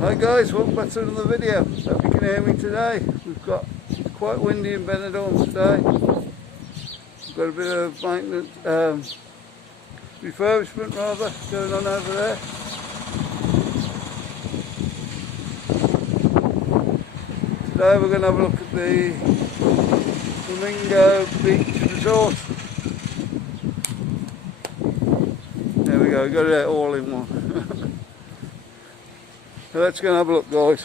Hi guys, welcome back to another video. Hope you can hear me today. It's quite windy in Benidorm today. We've got a bit of maintenance, refurbishment rather, going on over there. Today we're going to have a look at the Flamingo Beach Resort. There we go, got it all in one. So let's go and have a look, guys.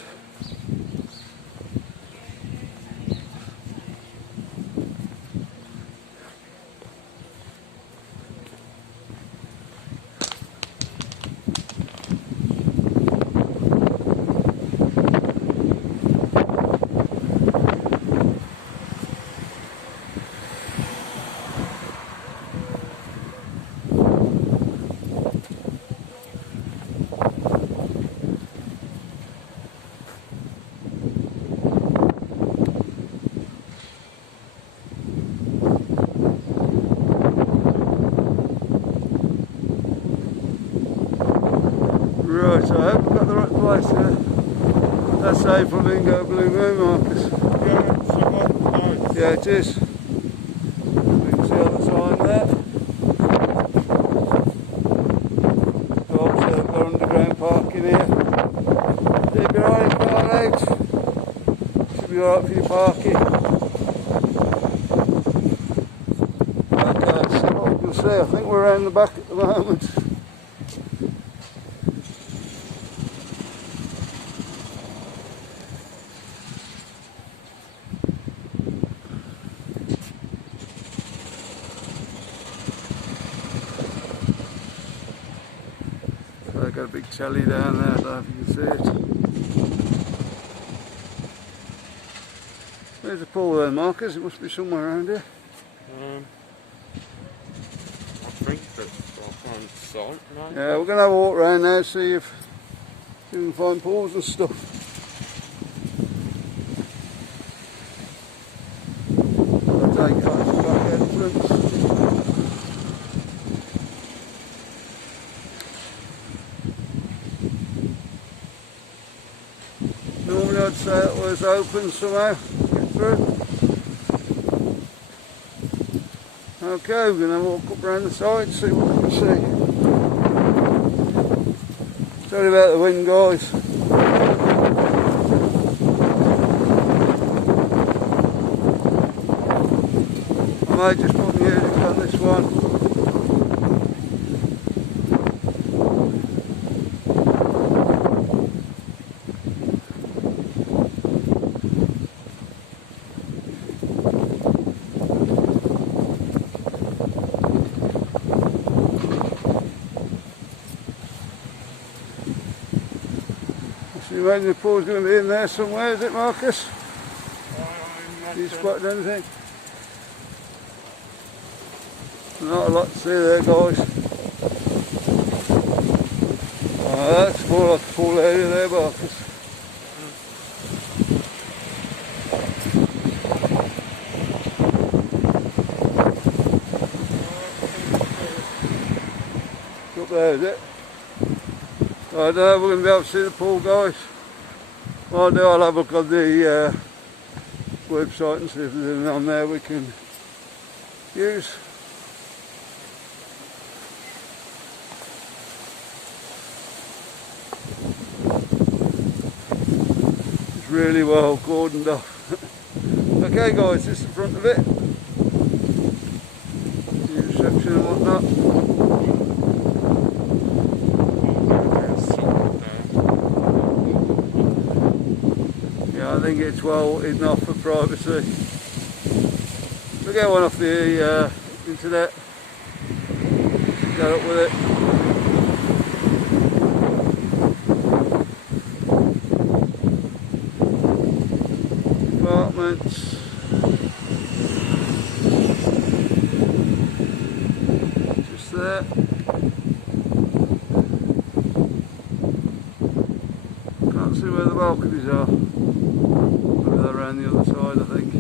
Right, so I hope we've got the right place here. That's a flamingo blue moon, Marcus. Yeah, it's nice. Yeah, it is. You can see on the sign there. So obviously they've got underground parking here. Keep your eye on your car out. Should be alright for your parking. Okay, so what we can see, I think we're around the back at the moment. So I've got a big telly down there, I don't know if you can see it. Where's the pool there, Marcus? It must be somewhere around here. I think that's off on site, no? Yeah, we're going to have a walk around now, see if we can find pools and stuff. I'll take out the back entrance. Normally I'd say it was open somehow, get through. Okay, we're going to walk up around the side, see what we can see. Sorry about the wind, guys. I might just put music on this one. So you imagine the pool's going to be in there somewhere, is it, Marcus? Have you spotted anything? Not a lot to see there, guys. Oh, that's more like a pool area there, Marcus. Up there, is it? I don't know if we're going to be able to see the pool, guys. What I'll do, I'll have a look on the website and see if there's anything on there we can use. It's really well cordoned off. Okay guys, this is the front of it. The reception and whatnot. I think it's well hidden off for privacy. We'll get one off the internet, get up with it. Apartments. Just there. Can't see where the balconies are. Around the other side, I think.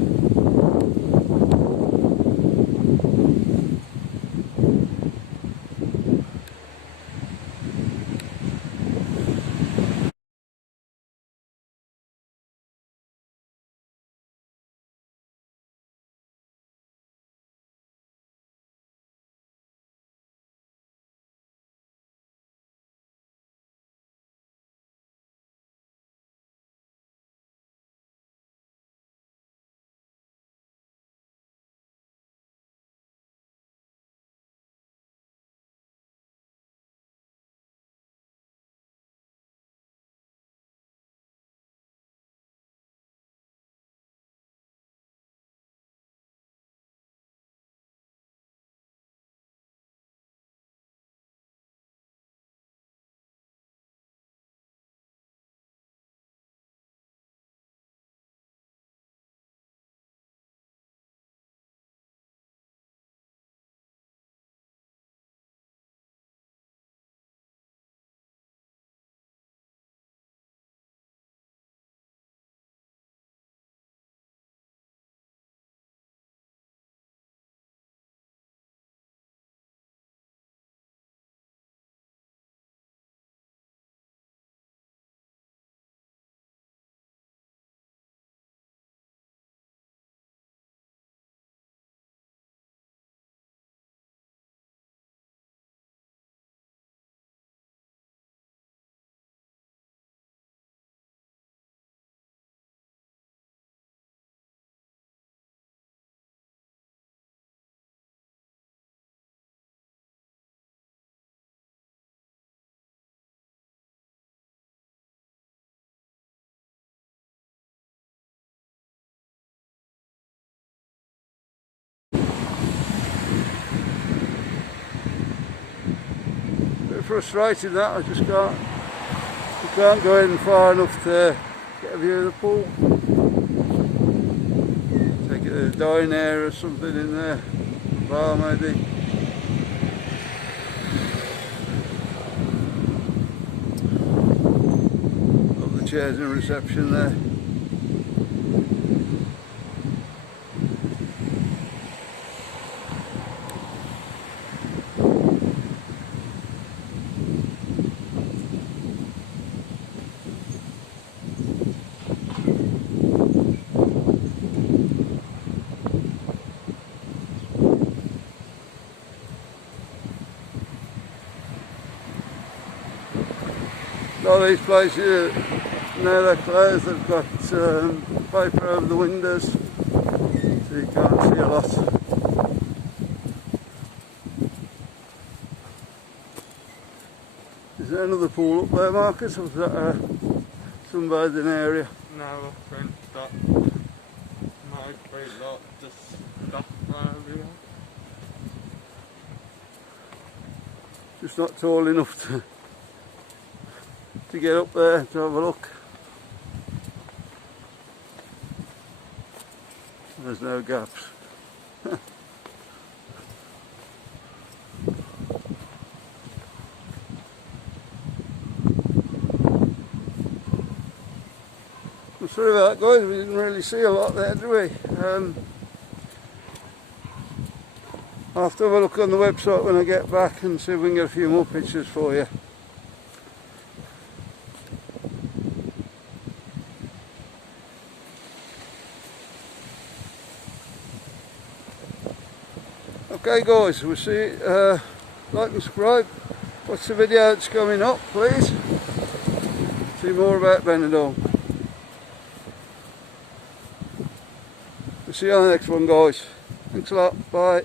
frustrating that I just can't go in far enough to get a view of the pool. Take it to a dining area or something in there, bar maybe. Got the chairs in reception there. A lot of these places, now they're closed, they've got paper over the windows, so you can't see a lot. Is there another pool up there, Marcus, or is that a sunbathing area? No, I think that might be like just stuff area. Just not tall enough to get up there to have a look. There's no gaps. I'm sorry about that, guys, we didn't really see a lot there, did we? I'll have to have a look on the website when I get back and see if we can get a few more pictures for you. Okay guys, we'll see, like and subscribe, watch the video that's coming up please, see more about Benidorm. We'll see you on the next one guys, thanks a lot, bye.